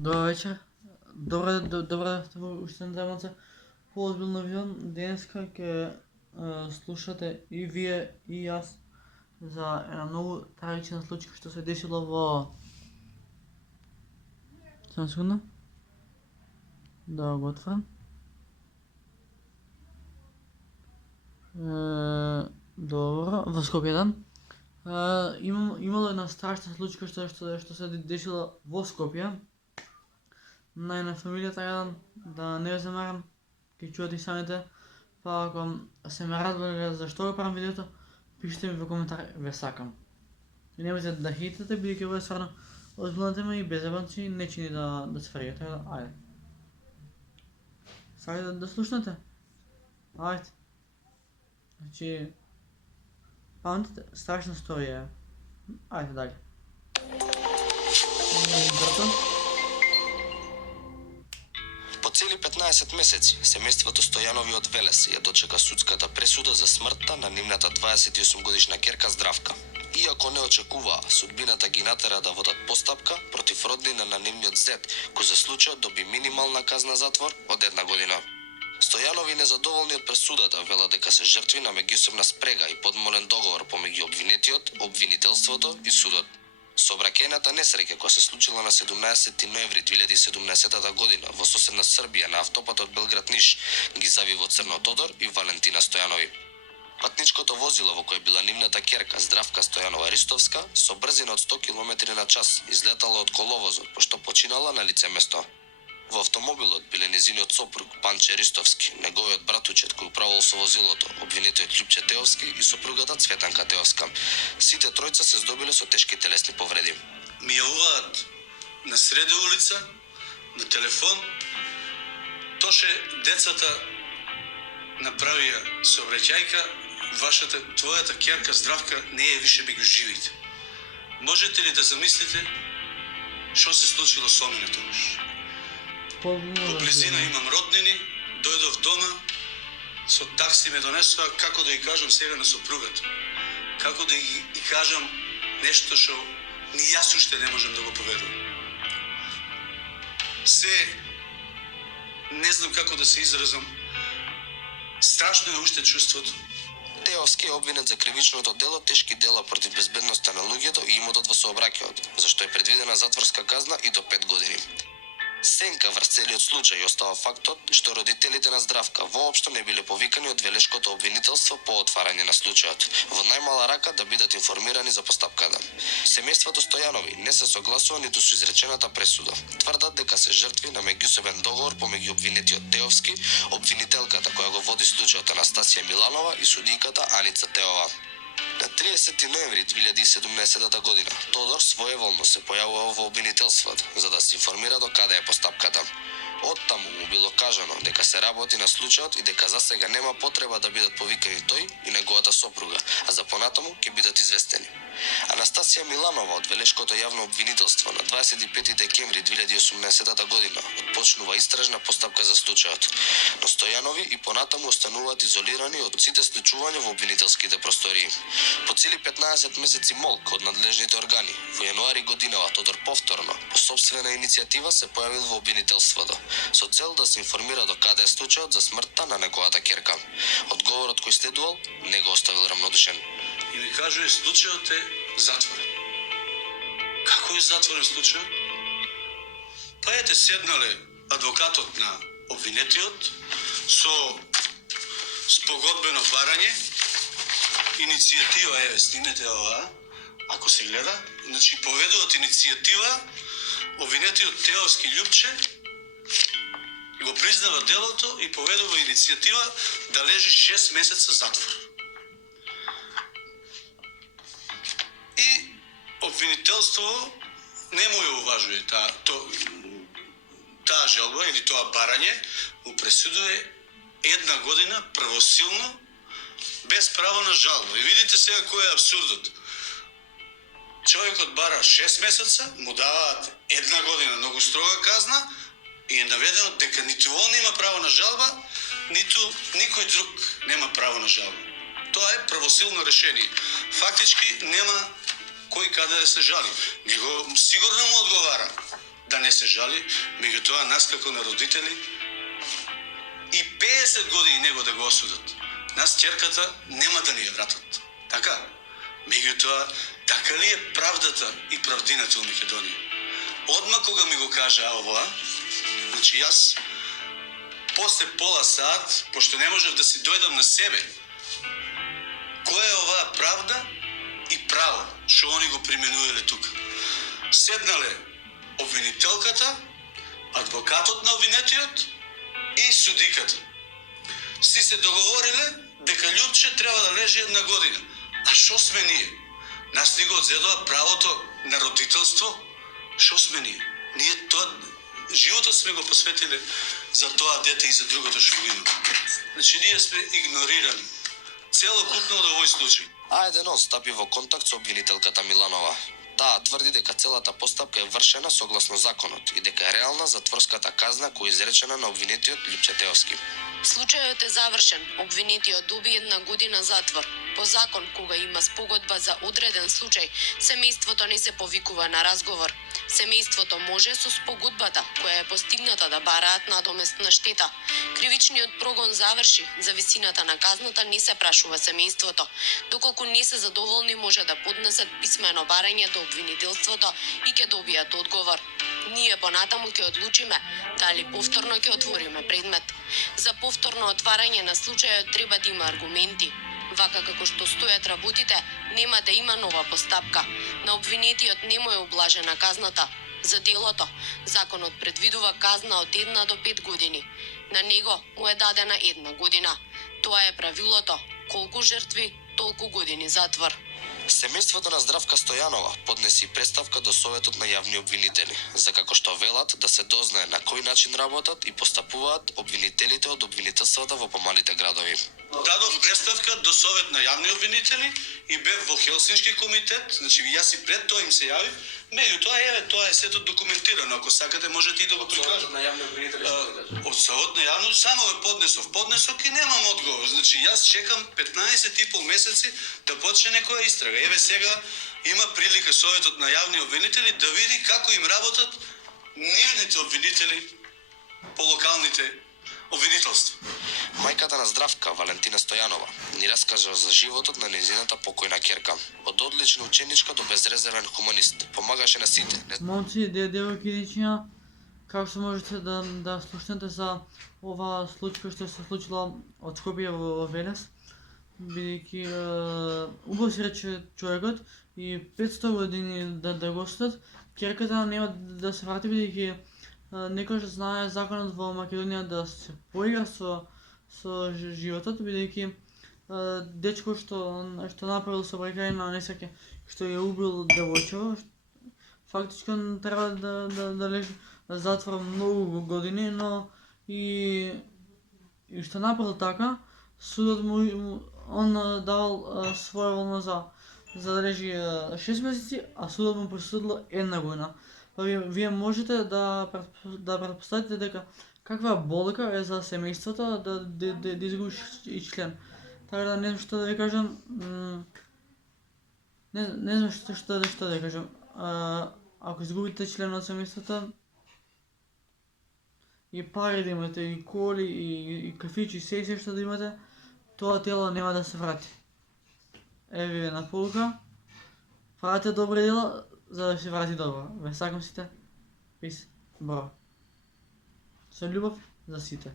Добър вечер. Добре, уште недавно по-озбилно видео. Денеска ќе слушате и вие и јас за една многу трагична случка што се десила во... Само секунда. Да го отворам. Добро, во Скопје, да. Имало една страшна случка што се десила во Скопје. На фамилијата јадам да не ве замарам, ќе чуете и самите, па ако се ме радвале зашто го правам видеото, пишете ми во коментар, ве сакам. И немојте да хейтате, бидејќи ова е стварно озбилна тема и без ебанци не чини да се фрга, така да ајде. Сакате да слушнете? Ајде. Значи, памтите, страшна сторија е. Ајде дале. По цели 15 месеци, семејството Стојанови од Велес ја дочека судската пресуда за смртта на нивната 28 годишна ќерка Здравка. Иако не очекуваа, судбината ги натера да водат постапка против роднина на нивниот зет, кој за случајот доби минимална казна затвор од 1 година. Стојанови незадоволни од пресудата велат дека се жртви на меѓусебна спрега и подмолен договор помеѓу обвинетиот, обвинителството и судот. Сообраќајната несреќа која се случила на 17 ноември 2017 година во соседна Србија на автопатот Белград-Ниш ги зави во Црно Тодор и Валентина Стојанови. Патничкото возило во кое била нивната ќерка Здравка Стојанова Ристовска со брзина од 100 км на час излетало од коловозот пошто починала на лице место. Во автомобилот биле незиниот сопруг Панче Ристовски, неговиот братучет кој управувал со возилото, обвинетиот Љупче Теовски и сопругата Цветанка Теовска. Сите тројца се здобиле со тешки телесни повреди. Ми јавуваат на среде улица, на телефон, тоше децата направија сообраќајка, твојата ќерка Здравка не е више меѓу живите. Можете ли да замислите што се случило со мене тогаш? Во близина имам роднини, дојдов дома, со такси ме донесува, како да ја кажам сега на сопругата. Како да ја кажам нешто што ни јас уште не можам да го поведам. Не знам како да се изразам. Страшно е уште чувството. Теовски е обвинет за кривичното дело тешки дела против безбедноста на луѓето и имотот во сообраќајот, зашто е предвидена затворска казна и до 5 години. Сенка врз целиот случај остава фактот што родителите на Здравка воопшто не биле повикани од велешкото обвинителство по отварање на случајот, во најмала рака да бидат информирани за постапката. Семејството Стојанови не се согласува ниту со изречената пресуда. Тврдат дека се жртви на меѓусебен договор помеѓу обвинетиот Теовски, обвинителката која го води случајот Анастасија Миланова и судијката Аница Теова. На 30 ноември 2017 година Тодор своеволно се појавува во обвинителството за да се информира до каде е постапката. Оттаму му било кажано дека се работи на случајот и дека засега нема потреба да бидат повикани тој и неговата сопруга, а за понатаму ќе бидат известени. Анастасија Миланова од Велешкото јавно обвинителство на 25 декември 2018 година отпочнува истражна постапка за случајот, но Стојанови и понатаму остануваат изолирани од сите случувања во обвинителските простории. По цели 15 месеци молк од надлежните органи, во јануари годинава Тодор повторно, по собствена иницијатива се појавил во обвинителството, со цел да се информира до каде е случајот за смртта на неговата ќерка. Одговорот кој следувал не го оставил рамнодушен. И ми кажува случајот е затворен. Како е затворен случајот? Па ете седнале адвокатот на обвинетиот со спогодбено барање, иницијатива, снимете ова, ако се гледа, значи поведуваат иницијатива, обвинетиот Теовски Љупче го признава делото и поведува иницијатива да лежи 6 месеца затвор. И обвинителство не му ја уважува таа желба или тоа барање, му пресудува 1 година првосилно без право на жалба. И видите сега кој е абсурдот. Човекот бара 6 месеца, му даваат 1 година многу строга казна и е наведено дека ниту он има право на жалба, ниту никој друг нема право на жалба. Тоа е правосилно решение. Фактички нема кој каде да се жали. Него сигурно му одговара да не се жали, меѓутоа нас како на родители и 50 години него да го осудат. Нас ќерката нема да ни ја вратат. Така? Меѓутоа, така ли е правдата и правдината у Македонија? Одма кога ми го кажа ова, значи јас после пола сат, пошто не можев да си дојдам на себе, која е оваа правда и право што они го применувале тука. Седнале обвинителката, адвокатот на обвинетиот и судиката. Си се договориле дека Љупче треба да лежи 1 година. А шо сме ние? Нас ни го одзедува правото на родителство? Шо сме ние? Ние тоа животот сме го посветиле за тоа дете и за другото што го има. Значи ние сме игнорирани. Целокупно од овој случај. А1 стапи во контакт со обвинителката Миланова. Таа тврди дека целата постапка е вршена согласно законот и дека е реална затворската казна која е изречена на обвинетиот Љупче Теовски. Случајот е завршен. Обвинетиот доби 1 година затвор. По закон, кога има спогодба за одреден случај, семејството не се повикува на разговор. Семејството може со спогодбата, која е постигната, да бараат надоместна штета. Кривичниот прогон заврши, за висината на казната не се прашува семејството. Доколку не се задоволни, може да поднесат писмено барање до обвинителството и ќе добијат одговор. Ние понатаму ќе одлучиме дали повторно ќе отвориме предмет. За повторно отварање на случајот треба да има аргументи. Вака како што стојат работите, нема да има нова постапка. На обвинетиот не му е облажена казната. За делото, законот предвидува казна од 1 до 5 години. На него му е дадена 1 година. Тоа е правилото. Колку жртви, толку години затвор. Семејството на Здравка Стојанова поднеси представка до Советот на јавни обвинители, за како што велат да се дознае на кој начин работат и постапуваат обвинителите од обвинителствата во помалите градови. Дадов представка до Совет на јавни обвинители и бев во Хелсиншки комитет, значи јас и пред тоа им се јавив, меѓутоа еве тоа е сето документирано, ако сакате можете и да го прикажете. На јавни обвинители Од Совет на јавно само го поднесок и немам одговор. Значи јас чекам 15,5 месеци да почне некоја истрага. Еве сега има прилика Советот на јавни обвинители да види како им работат нивните обвинители по локалните обвинителства. Мајката на Здравка, Валентина Стојанова, ни раскажа за животот на нејзината покојна ќерка. Од одлична ученичка до безрезервен хуманист. Помагаше на сите. Момци, девојки и дечиња, како што можете да слушнете за ова случка што се случила од Скопје во Велес, бидејќи убаво си рече човекот и 500 години да го остат, ќерката нема да се врати бидејќи некојаш знае законот во Македонија да се поигра со животот, бидејќи дечко што направил сообраќај на несреќа, што ја убил девојчево, фактички треба да лежи затвор многу години, но и што направил така, судот му он давал своеволно за да лежи 6 месеци, а судот му присудил 1 година. Вие можете да претпоставите дека каква болка е за семејството да изгубиш и член. Така да не знам што да ви кажам, не знам што да ви кажам. Ако изгубите член од семејството и пари да имате, и коли, и кафичи, и се што да имате, тоа тело нема да се врати. Еве ви една полука. Правете добри дела, за да се врати добро. Ве сакам сите. Пис. Браво. Со љубов за сите.